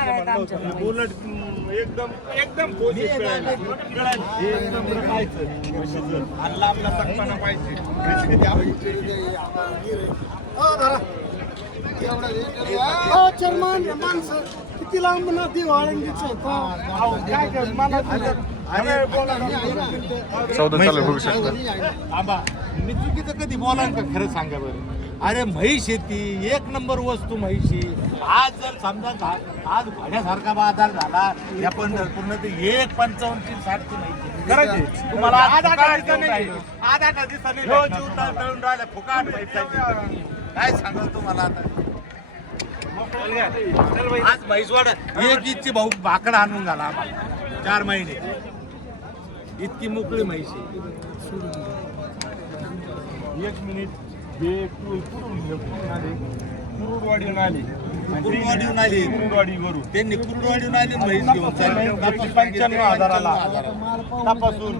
आहेत आमच्या उलट एकदम एकदम पोझिटिव्ह कळायला. एकदम राहायचं आणि लांबला सांगताना पाहिजे. चर्मन माणसं किती लांब ना ती वाळंगीच काय कर मला अरे बोला सौदा चालू बघू शकता. आबा मी चुकीचं कधी बोला का खरं सांगा बरं. अरे म्हैस शेती एक नंबर वस्तू म्हैशी. आज जर समजा आज भाड्यासारखा बाजार झाला या पंढरपूरनं तर 1.55-60 म्हैशी करायची तुम्हाला आज 8 दिवसांनी तळून राहिला फुकाट म्हैसा काय सांगा तुम्हाला आता. आज म्हैसवाड एक इतकी भाऊ भाकड आणून घाला आम्हाला 4 महिने इतकी मोकळी म्हैशी. 1 मिनिट कुरुडवाडीहून आली वरून त्यांनी कुरुडवाडीहून आली म्हैस घेऊन 95,000 तपासून.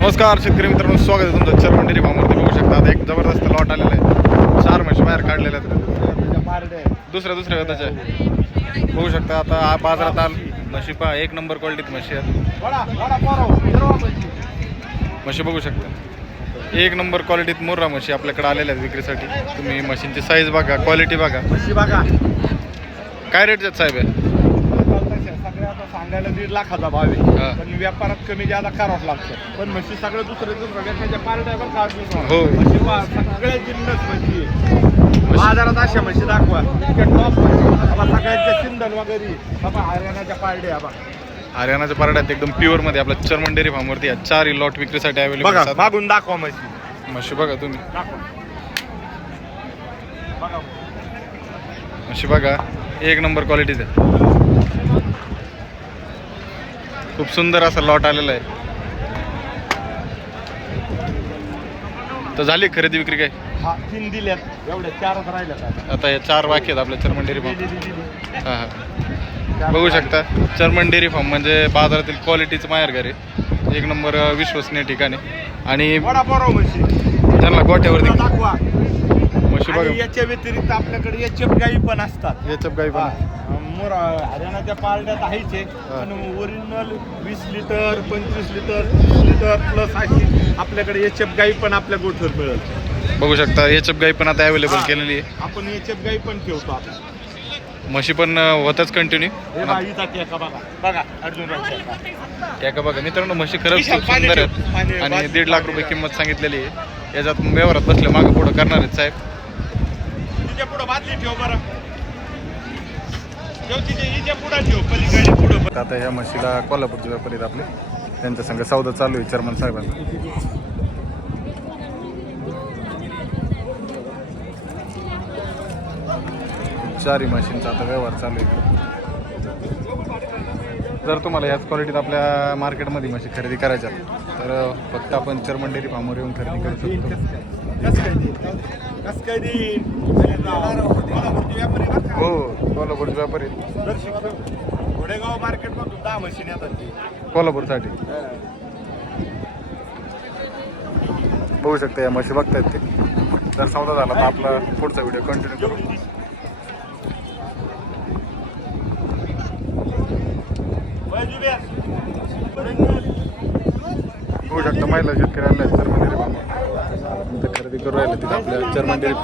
नमस्कार शेतकरी मित्रांनो, स्वागत आहे तुमचं चर्मन डेअरी फार्मवरती. बघू शकता आता एक जबरदस्त लॉट आलेला आहे. 4 म्हशी बाहेर काढलेल्या आहेत दुसऱ्या व्यताच्या. बघू शकता आता बाजारात आल म्हशी पहा, एक नंबर क्वालिटीत म्हशी आहेत. म्हशी बघू शकता एक नंबर क्वालिटीत मुर्रा म्हशी आपल्याकडे आलेल्या आहेत विक्रीसाठी. तुम्ही मशीनची साईज बघा, क्वालिटी बघा. म्हशी बघा काय रेट आहेत साहेब? सगळ्याचा सांगायला 1.5 लाखाचा भाव आहे, पण व्यापारात कमी जादा करावं लागतं. पण म्हशी सगळं दुसऱ्या व्यक्तीच्या पार्ट्या पण काढून हो सगळ्या जिन्नस म्हशी बाजारात अशा म्हशी दाखवा. टॉप सगळ्यांच्या सिंधन वगैरे बाबा हरियाणाच्या पार्ट्या बघा. हरियाणाच्या पारड्यात एकदम प्युअर मध्ये आपल्या चर्मन डेअरी फार्मवरती या 4 लॉट विक्रीसाठी अवेलेबल बघा. असतात. मागून दाखवा म्हशी म्हशी बघा तुम्ही, दाखवा बघा म्हशी बघा एक नंबर क्वालिटीचं. खूप सुंदर असा लॉट आलेला आहे. तर झाली खरेदी विक्री काय? हा 3 दिल्यात, एवढ्या 4च राहिल्यात. आता या 4 बाकी आहेत आपल्या चर्मन डेअरी फार्म. हां हां बघू शकता चर्मन डेअरी फार्म म्हणजे बाजारातील क्वालिटीचं माहेरघर आहे. एक नंबर विश्वसनीय ठिकाणी. आणि म्हशी त्यांना गोठ्यावरती दाखवा म्हशी बघा. याच्या व्यतिरिक्त आपल्याकडे एचएफ गाई पण असतात. याच्यात गाई पण हरियाणाच्या पार्ट्यात आहेच आहे, पण original 20 litre 25 litre 30 litre plus अशी आपल्याकडे एचएफ गाई पण आपल्या गोठ्यावर मिळेल. बघू शकता एचएफ गाई पण आता अवेलेबल केलेली आहे. आपण एचएफ गाई पण ठेवतो. आपण म्हशी पण होतच कंटिन्यू. हे बाईचा टेका बघा बघा अर्जुन त्या बघा मित्रांनो, म्हशी खरंच खूप सुंदर आहेत आणि 1.5 लाख रुपये किंमत सांगितलेली आहे. याच्यात व्यवहारात बसले मागं पुढं करणार आहेत साहेब. तिच्या पुढं बादली ठेव बरं, ठेव तिच्या पुढं ठेव पलीकडे पुढं. आता ह्या म्हशीला कोल्हापूरचे व्यापारी आहेत आपले, त्यांच्या संग सौदा चालू आहे चर्मन साहेबांना. 4 म्हशींचा आता व्यवहार चालू आहे. जर तुम्हाला ह्याच क्वालिटीत आपल्या मार्केटमध्ये म्हशी खरेदी करायच्या तर फक्त आपण चर्मन डेअरी फार्मवर येऊन खरेदी करू शकतो. हो कोल्हापूरचे व्यापारी घोडेगाव मार्केटमधून 10 म्हशी येतात कोल्हापूरसाठी. बघू शकता या म्हशी बघतायत ते. जर सौदा झाला तर आपला पुढचा व्हिडिओ कंटिन्यू करू. बघू शकता महिला शेतकरी आल्या आहेत चर्मन डेअरी फार्म खरेदी करू राहिले तिथे आपल्या चर्मन डेअरी.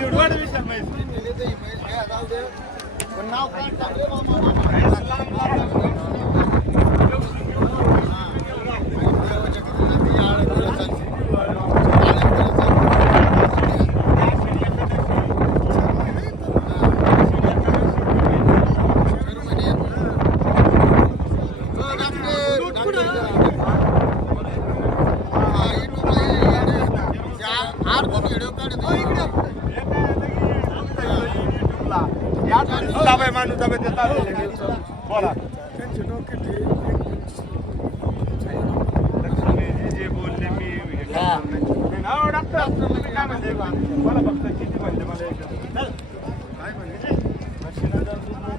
बोला जे बोलले मी डॉक्टर तुम्ही काय म्हणते मला फक्त किती म्हणते मला काय म्हणते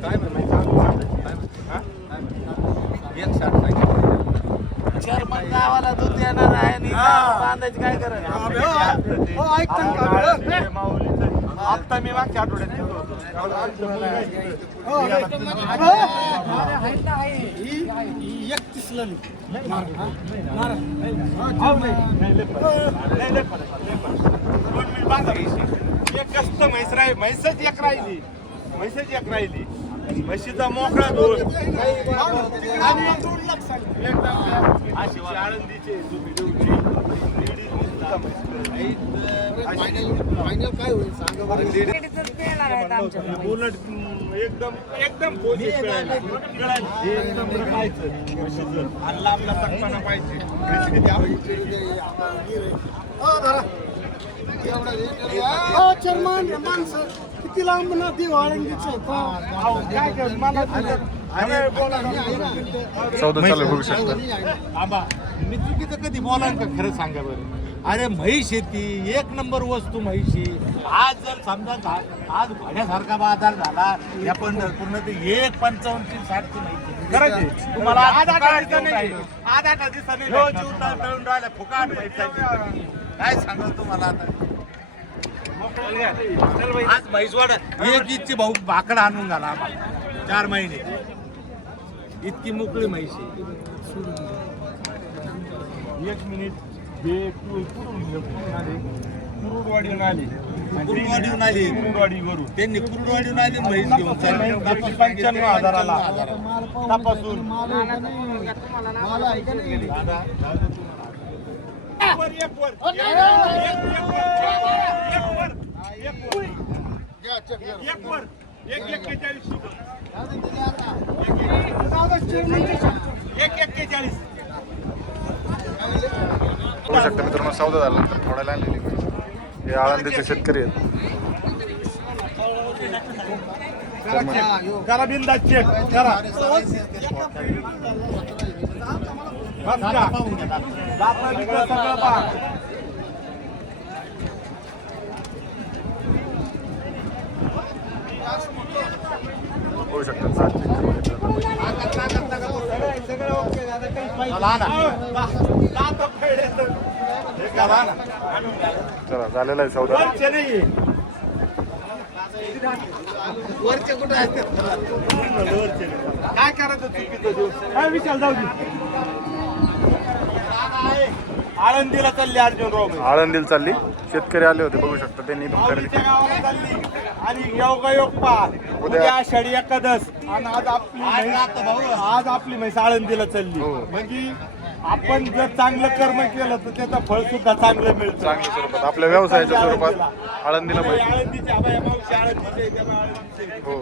काय चर्मन गावाला दूध देणार आहे आणि बांधायची काय करायचं. आता मी मागच्या आठवड्यात गेलो होतो. ही 31 ला एक कष्ट म्हैसच एक राहिली, म्हैसच एक राहिली. म्हशीचा मोकळा दोन आळंदीचे उलट एकदम एकदम आणि लांबला तक्ताना पाहिजे. चेअरमन माणसं किती लांब नदी वाळंगीचं काय कर मला चौदा चालू बघू शकता. आबा मी चुकीचं कधी बोला का खरं सांगा बरं. अरे म्हैस येते एक नंबर वस्तू म्हैशी. आज जर समजा आज भाड्यासारखा बाजार झाला या पंढरपूरनं तर 1.55 म्हैशी खरंच तुम्हाला आज 8 दिवसांनी तळून राहिला फुकाट म्हैस. काय सांगा तुम्हाला आता आज म्हैसवाड एक इच्छी भाऊ भाकड आणून झाला आम्हाला 4 महिने इतकी मोकळी म्हैशी. 1 मिनिट कुरुडवाडीहून आली कुरुडवाडीवरून त्यांनी कुरुडवाडीहून आली म्हैस घेऊन 95,000 तपासून बघू शकता मित्रांनो, सौदा झाल्यानंतर थोड्याला आणलेली म्हैस. हे आळंदीचे शेतकरी आहेत. करा बिंदा चेक करा. सगळं पहा. बघू शकता चला झालेला आहे सौदा. वरचे कुठे असतात काय करायचं चुकीचं विचार जाऊ दे. आळंदीला चालली अर्जुनराव आळंदीला चालली. शेतकरी आले होते बघू शकता. त्यांनी पण खरेदी केली. गावाला चालली आणि योगायोग पहा. उद्या आषाढी एकादश आणि आज आपली म्हैस आळंदीला चालली. म्हणजे आपण जर चांगलं कर्म केलं तर त्याचं फळ सुद्धा चांगलं मिळतं. चांगल्या स्वरूपात आपल्या व्यवसायाच्या स्वरूपात आळंदीला पाहिजे. आळंदीच्या मावशी आळंदीचे हो.